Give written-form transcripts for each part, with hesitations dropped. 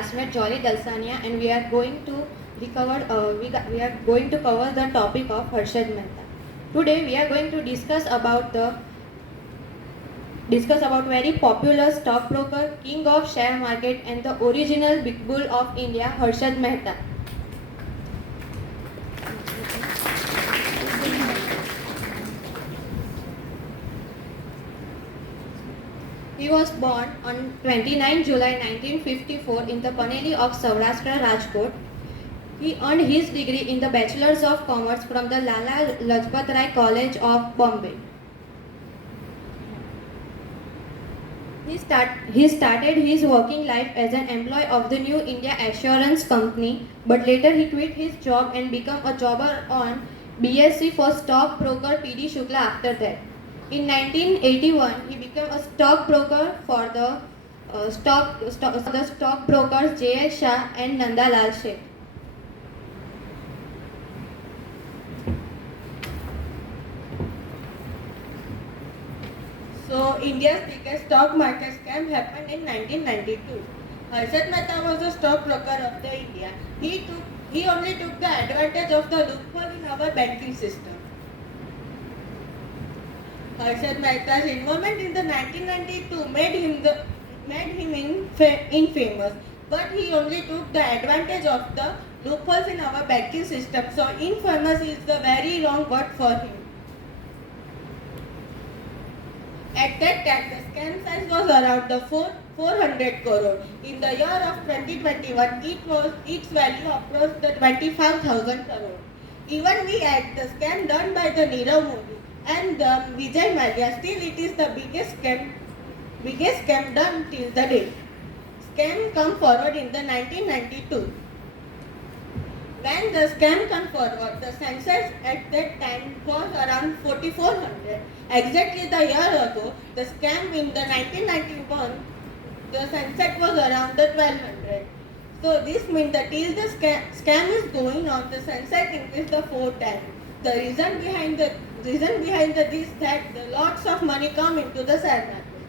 classmate Jolly Dalsania, and we are going to we are going to cover the topic of Harshad Mehta. Today we are going to discuss about very popular stockbroker, king of share market, and the original big bull of India, Harshad Mehta. He was born on 29 July 1954 in the Paneli of Saurashtra, Rajkot. He earned his degree in the Bachelor's of Commerce from the Lala Lajpat Rai College of Bombay. He started his working life as an employee of the New India Assurance Company, but later he quit his job and became a jobber on BSc for stockbroker PD Shukla after that. In 1981, he became a stockbroker for the stockbrokers J.S. Shah and Nanda Lal Sheikh. So, India's biggest stock market scam happened in 1992. Harshad Mehta was a stockbroker of the India. He only took the advantage of the loophole in our banking system. Harshad Mehta's involvement in the 1992 made him infamous, but he only took the advantage of the loopholes in our banking system. So, infamous is the very wrong word for him. At that time, the scam size was around the 400 crore. In the year of 2021, its value approached the 25,000 crore. Even we add the scam done by the Nirav Modi and the Vijay Mallya, still it is the biggest scam done till the date. Scam come forward in the 1992. When the scam came forward, the Sensex at that time was around 4,400. Exactly the year ago, the scam in the 1991, the Sensex was around the 1,200. So this means that till the scam is going on, the Sensex increased the 4 times. The reason behind this that the lots of money come into the share market.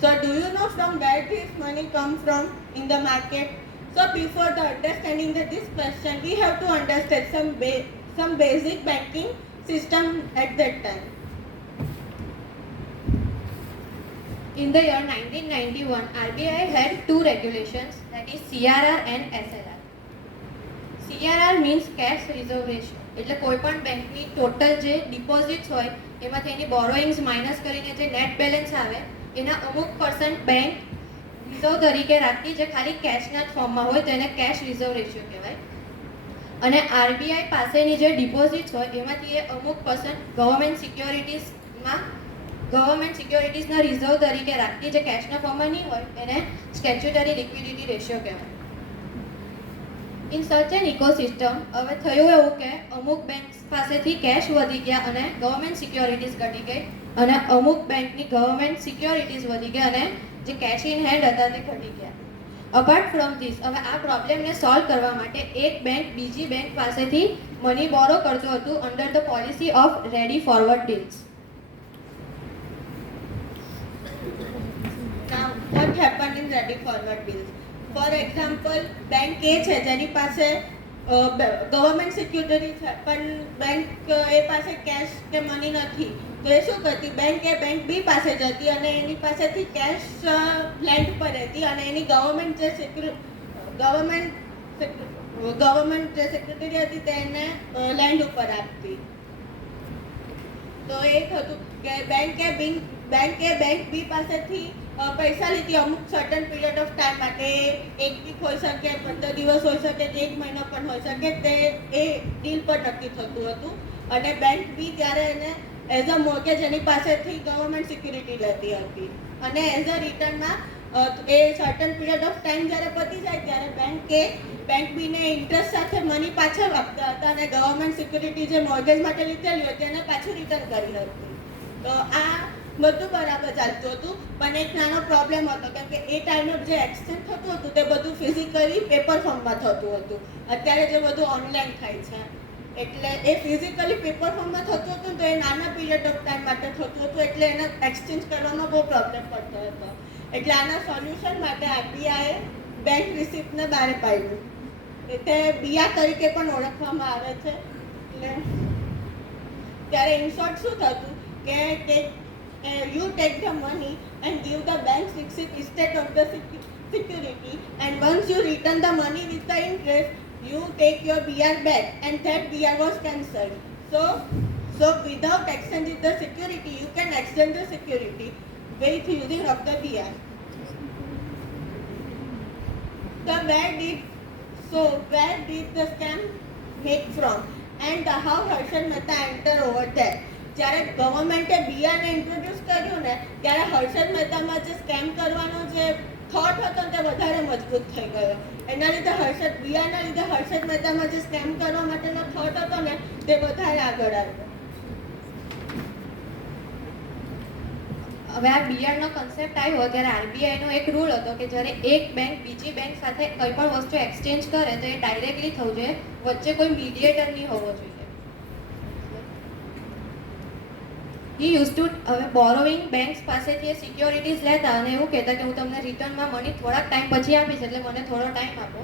So do you know from where this money come from in the market? So before the understanding this question, we have to understand some basic banking system at that time. In the year 1991, RBI had two regulations, that is CRR and SLR. CRR means cash reserve ratio. એટલે કોઈ પણ બેંકની total જે deposits હોય એમાંથી એની બોરોઈંગ્સ minus કરીને જે net balance આવે એના અમુક % બેંક રિઝર્વ તરીકે રાખી જે ખાલી કેશના જ ફોર્મમાં હોય તો એને કેશ રિઝર્વ રેશિયો કહેવાય. અને આરબીઆઈ પાસેની જે ડિપોઝિટ્સ હોય એમાંથી એ અમુક % ગવર્મેન્ટ સિક્યોરિટીઝના રિઝર્વ તરીકે રાખી જે કેશના ફોર્મમાં નહીં હોય એને સ્ટેચ્યુટરી લિક્વિડિટી રેશિયો કહેવાય. ઇન સચ એન ઇકોસિસ્ટમ હવે થયું એવું કે અમુક બેંક પાસેથી કેશ વધી ગયા અને ગવર્મેન્ટ સિક્યોરિટીઝ ઘટી ગઈ અને અમુક બેંકની ગવર્મેન્ટ સિક્યોરિટીઝ વધી ગઈ અને જે કેશ ઇન હેન્ડ હતા તે ઘટી ગયા. અપાર્ટ ફ્રોમ ધીસ હવે આ પ્રોબ્લેમને સોલ્વ કરવા માટે એક બેંક બીજી બેંક પાસેથી મની બોરો કરતો હતું under the policy of ready forward deals. Now, what happened in ready forward bills? For example, bank A છે જેની પાસે ગવર્મેન્ટ સિક્યુરિટી છે પણ બેંક એ પાસે કેશ કે મની નથી તો એ શું કરતી બેંક એ બેંક બી પાસે જતી અને એની પાસેથી કેશ લેન્ડ પર રહેતી અને એની ગવર્મેન્ટ જે સિક્યુરિટી હતી તેને લેન્ડ ઉપર આપતી. તો એ થતું કે બેંક એ બેંક બી પાસેથી પૈસા લીધી અમુક સર્ટન પીરિયડ ઓફ ટાઈમ માટે 1 વીક હોઈ શકે 15 દિવસ હોઈ શકે 1 મહિનો પણ હોઈ શકે તે એ ડીલ પર નક્કી થતું હતું અને બેંક બી ત્યારે એને એઝ અ મોર્ગેજ એની પાસેથી ગવર્મેન્ટ સિક્યુરિટી લેતી હતી અને એઝ અ રિટર્નમાં a certain period of time જ્યારે પતી જાય ત્યારે બેંક બીને ઇન્ટરેસ્ટ સાથે મની પાછા આપતા હતા અને ગવર્મેન્ટ સિક્યુરિટી જે મોર્ગેજ માટે લીધેલી હોય તેને પાછું રિટર્ન કરી હતી. તો આ બધું બરાબર ચાલતું હતું પણ એક નાનો પ્રોબ્લેમ હતો કેમ કે એ ટાઈમે જે એક્સચેન્જ થતું હતું તે બધું ફિઝિકલી પેપર ફોર્મમાં થતું હતું. અત્યારે જે બધું ઓનલાઈન થાય છે એટલે એ ફિઝિકલી પેપર ફોર્મમાં થતું હતું તો એ નાના પીરિયડ ઓફ ટાઈમ માટે થતું હતું એટલે એને એક્સચેન્જ કરવામાં બહુ પ્રોબ્લેમ પડતો હતો. એટલે આના સોલ્યુશન માટે આરબીઆઈએ બેંક રિસિપ્ટને બહાર પાડ્યું. એટલે બીઆર તરીકે પણ ઓળખવામાં આવે છે. એટલે ત્યારે ઇન શોર્ટ શું થતું કે you take the money and give the bank receipt instead of the security, and once you return the money with the interest, you take your BR back, and that BR was cancelled. So without exchanging the security, you can exchange the security with using of the BR. So where did the scam make from, and how Harshad Mehta enter over there? જ્યારે ગવર્મેન્ટે બીઆરને introduce કર્યું ને ત્યારે હર્ષદ મહેતામાં જે scam કરવાનો જે thought હતો તે વધારે મજબૂત થઈ ગયો. એના લીધે બીઆરના લીધે હર્ષદ મહેતામાં જે સ્કેમ કરવા માટેનો થોટ હતો ને તે વધારે આગળ આવ્યો. હવે આ બીઆરનો કન્સેપ્ટ આવ્યો ત્યારે આરબીઆઈનો એક રૂલ હતો કે જ્યારે એક બેંક બીજી બેંક સાથે કોઈ પણ વસ્તુ એક્સચેન્જ કરે તો એ ડાયરેક્ટલી થવું જોઈએ, વચ્ચે કોઈ મીડિયેટર નહીં હોવો જોઈએ. હી યુઝ ટુ હવે બોરોવિંગ બેંક્સ પાસેથી એ સિક્યોરિટીઝ લેતા અને એવું કહેતા કે હું તમને રિટર્નમાં મની થોડાક ટાઈમ પછી આપીશ, એટલે મને થોડો ટાઈમ આપો.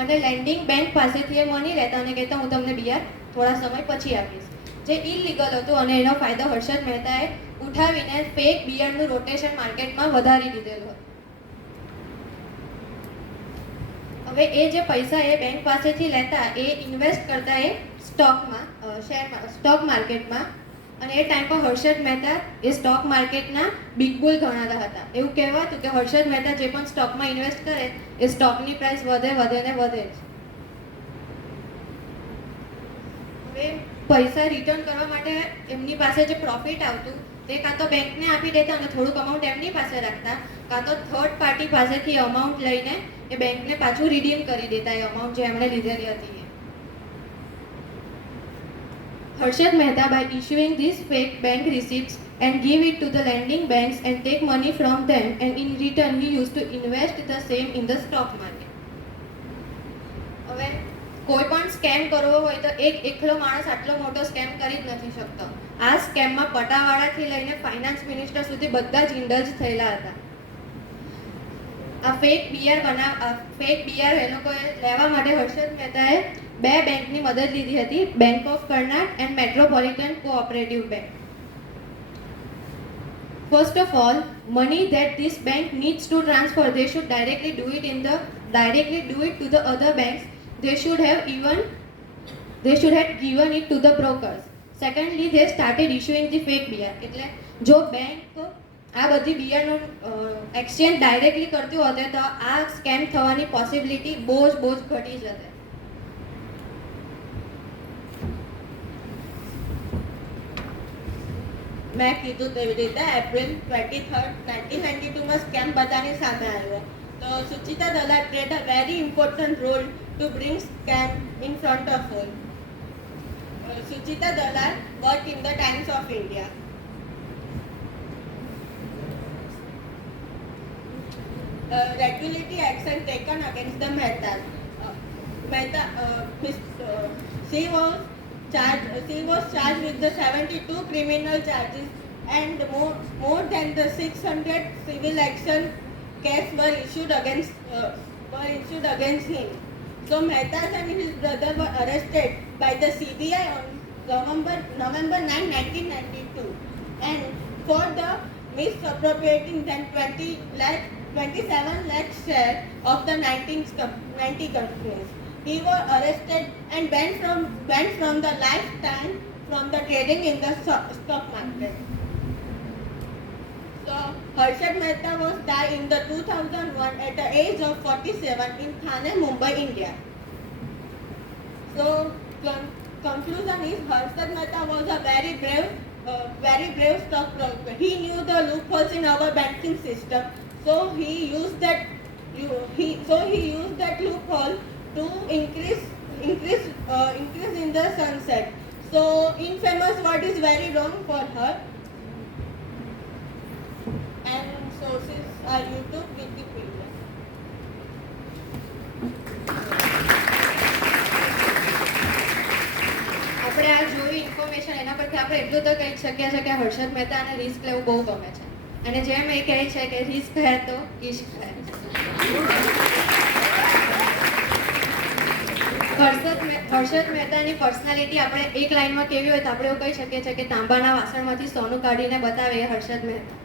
અને લેન્ડિંગ બેંક પાસેથી એ મની લેતા અને કહેતા હું તમને બીઆર થોડા સમય પછી આપીશ, જે ઇલીગલ હતું. અને એનો ફાયદો હર્ષદ મહેતાએ ઉઠાવીને ફેક બીઆરનું રોટેશન માર્કેટમાં વધારી દીધેલું હતું. હવે એ જે પૈસા એ બેંક પાસેથી લેતા એ ઇન્વેસ્ટ કરતા એ સ્ટોકમાં, સ્ટોક માર્કેટમાં. અને એ ટાઈમ પર હર્ષદ મહેતા એ સ્ટોક માર્કેટના બિગ બુલ ગણાતા હતા. એવું કહેવાતું કે હર્ષદ મહેતા જે પણ સ્ટોકમાં ઇન્વેસ્ટ કરે એ સ્ટોકની પ્રાઇસ વધે ને વધે જ. હવે પૈસા રિટર્ન કરવા માટે એમની પાસે જે પ્રોફિટ આવતું તે કાં તો બેંકને આપી દેતા અને થોડુંક અમાઉન્ટ એમની પાસે રાખતા, કાં તો થર્ડ પાર્ટી પાસેથી અમાઉન્ટ લઈને એ બેંકને પાછું રિડીમ કરી દેતા એ અમાઉન્ટ જે એમણે લીધેલી હતી. Harshad Mehta, by issuing these fake bank receipts and give it to the lending banks and take money from them, and in return he used to invest the same in the stock market. હવે કોઈ પણ scam કરવો હોય તો એકલો માણસ આટલો મોટો સ્કેમ કરી જ નથી શકતો. આ સ્કેમમાં પટાવાળાથી લઈને ફાઇનાન્સ મિનિસ્ટર સુધી બધા જ ઇન્ડલ્જ થયેલા હતા. આ ફેક બીઆર એ લોકોએ લેવા માટે હર્ષદ મહેતાએ બે બેંકની મદદ લીધી હતી, bank of Karnataka and metropolitan cooperative bank. First of all, money that this bank needs to transfer, they should directly do it to the other banks. They should have given it to the brokers. Secondly, they started issuing the fake BR. એટલે જો bank આ બધી બીઆરનું exchange directly કરતી હોતે તો આ scam થવાની possibility બહુ જ ઘટી જતે. મેં કીધું તેવી રીતે એપ્રિલ 23, 1992માં સ્કેમ બધાની સામે આવ્યો. તો સુચિતા દલાલ played a very important role to bring scam in front of all. Suchita Dalal worked in the Times of India. Regulatory action taken against the Mehta. She was charged with the 72 criminal charges, and more than the 600 civil action cases were issued against him. So Mehta and his brother were arrested by the CBI on November 9, 1992, and for the misappropriating them 27 lakh share of the 90 companies. He was arrested and banned from the lifetime from the trading in the stock market. So Harshad Mehta was died in the 2001 at the age of 47 in Thane, Mumbai, India. So conclusion is Harshad Mehta was a very brave stockbroker. He knew the loopholes in our banking system, so he used that loophole to increase in the sunset. So infamous word is very wrong for her. And sources are YouTube, Wikipedia. આપણે આ જોઈ information એના પરથી આપણે એટલું તો કહી શકીએ છીએ કે હર્ષદ મહેતાને રિસ્ક લેવું બહુ ગમે છે. અને જેમ એ કહે છે કે રિસ્ક હે તો ઇશ્ક હે. હર્ષદ મહેતાની પર્સનાલિટી આપણે એક લાઈનમાં કેવી હોય તો આપણે એવું કહી શકીએ છીએ કે તાંબાના વાસણમાંથી સોનું કાઢીને બતાવે એ હર્ષદ મહેતા.